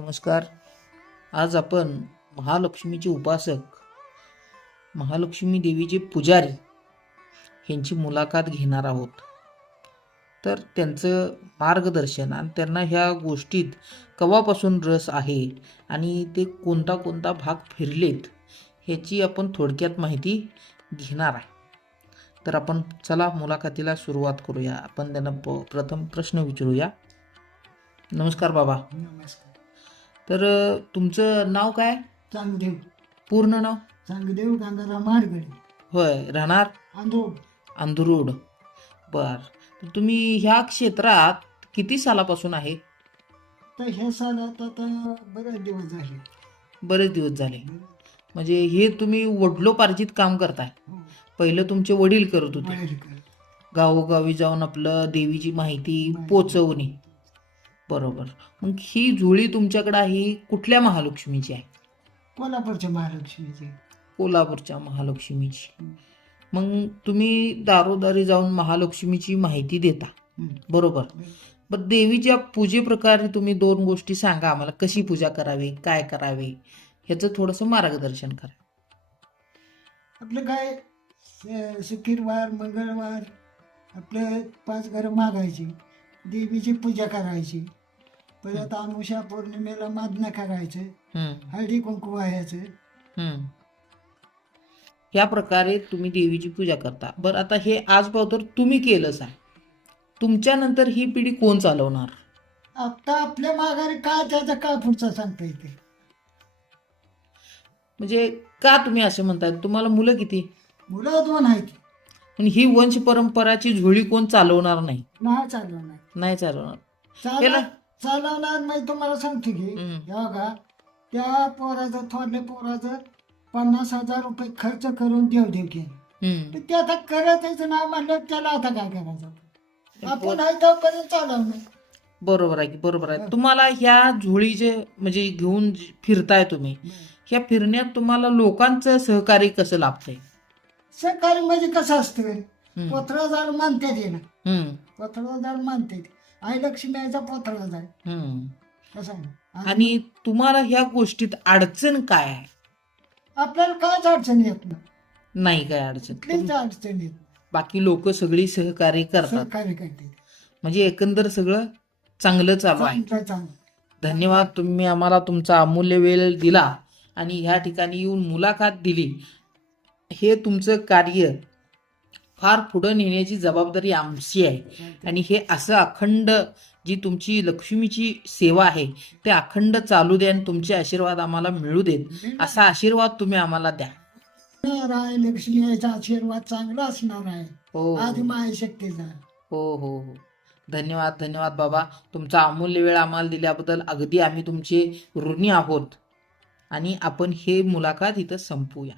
नमस्कार. आज आपण महालक्ष्मीचे उपासक महालक्ष्मी देवीचे पुजारी यांची मुलाखत घेणार आहोत. तर त्यांचं मार्गदर्शन आणि त्यांना ह्या गोष्टीत कवापासून रस आहे आणि ते कोणता कोणता भाग फिरलेत ह्याची आपण थोडक्यात माहिती घेणार आहे. तर आपण चला मुलाखतीला सुरुवात करूया. आपण त्यांना प प्रथम प्रश्न विचारूया. नमस्कार बाबा. नमस्कार. तर तुमचं नाव काय? चांगदेव. पूर्ण नाव? चांगदेव गंगाराम मारगडे होय राहणार? आंधोड अंधुरूड बर. तुम्ही ह्या क्षेत्रात किती सालापासून आहे? तर हे सालात आता बरेच दिवस झाले. बरेच दिवस झाले. म्हणजे हे तुम्ही वडलोपार्जित काम करताय. हो, पहिलं तुमचे वडील करत होते. बाहेर कर. गावोगावी जाऊन आपलं देवीची माहिती माहिती. पोचवणे. बरोबर. मग ही जुळी तुमच्याकडे आहे कुठल्या महालक्ष्मीची आहे? कोल्हापूरच्या महालक्ष्मीचे. कोल्हापूरच्या महालक्ष्मीची. मग तुम्ही दारोदारी जाऊन महालक्ष्मीची माहिती देता. बरोबर. पण देवीच्या पूजेप्रकारे तुम्ही दोन गोष्टी सांगा आम्हाला. कशी पूजा करावी काय करावे ह्याचं थोडंसं मार्गदर्शन करा. आपलं काय स- शुक्रवार मंगळवार आपलं पाच घरं मागायची. देवीची पूजा करायची. परत आमुषा पौर्णिमेला मादना करायचं. हळदी कुंकू व्हायचं. या प्रकारे तुम्ही देवीची पूजा करता. बरं आता हे आज तर तुम्ही केलंच आहे तुमच्यानंतर ही पिढी कोण चालवणार? आता आपल्या माघारी काय त्याचा काय पुढचा सांगता येते? म्हणजे का तुम्ही असे म्हणताय? तुम्हाला मुलं किती? मुलं दोन आहेत. पण ही वंश परंपराची झोळी कोण चालवणार नाही? नाही चालवणार. नाही चालवणार. चालवणार म्हणजे तुम्हाला सांगतो की. हे बघा त्या पोराचं थोरल्या पोराचं पन्नास हजार रुपये खर्च करून देव देव केलं. तर ते आता करायचंच नाही म्हणलं त्याला आता काय करायचं? आपण आहे तोपर्यंत चालवणार. बरोबर आहे की बरोबर आहे. तुम्हाला ह्या झोळीचे म्हणजे घेऊन जे फिरताय तुम्ही ह्या फिरण्यात तुम्हाला लोकांचं सहकार्य कसं लाभतंय? सरकारी म्हणजे कसं असतं? हम्म. पोथराजार मानते ते ना. आई हम्म. कसं आहे आणि आणि तुम्हाला ह्या गोष्टीत अडचण काय आहे? आपल्याला कायच अडचण येत नाही. नाही काय अडचण? कुठलीच अडचण येत नाही. बाकी लोक सगळी सहकार्य करतात. सहकार्य करते म्हणजे एकंदर सगळं चांगलं चालू आहे. चांगलं चांगलं. धन्यवाद तुम्ही आम्हाला तुमचा अमूल्य वेळ दिला आणि ह्या ठिकाणी येऊन मुलाखत दिली. हे तुमचं कार्य फार पुढं नेण्याची जबाबदारी आमची आहे. आणि हे असं अखंड जी तुमची लक्ष्मीची सेवा आहे ते अखंड चालू द्या आणि तुमचे आशीर्वाद आम्हाला मिळू देत. असा आशीर्वाद तुम्ही आम्हाला द्या. आहे लक्ष्मी याचा आशीर्वाद चांगला असणार आहे. हो. आधी माय शक्तीचा हो हो हो. धन्यवाद धन्यवाद बाबा. तुमचा अमूल्य वेळ आम्हाला दिल्याबद्दल अगदी आम्ही तुमचे ऋणी आहोत. आणि आपण हे मुलाखत इथं संपूया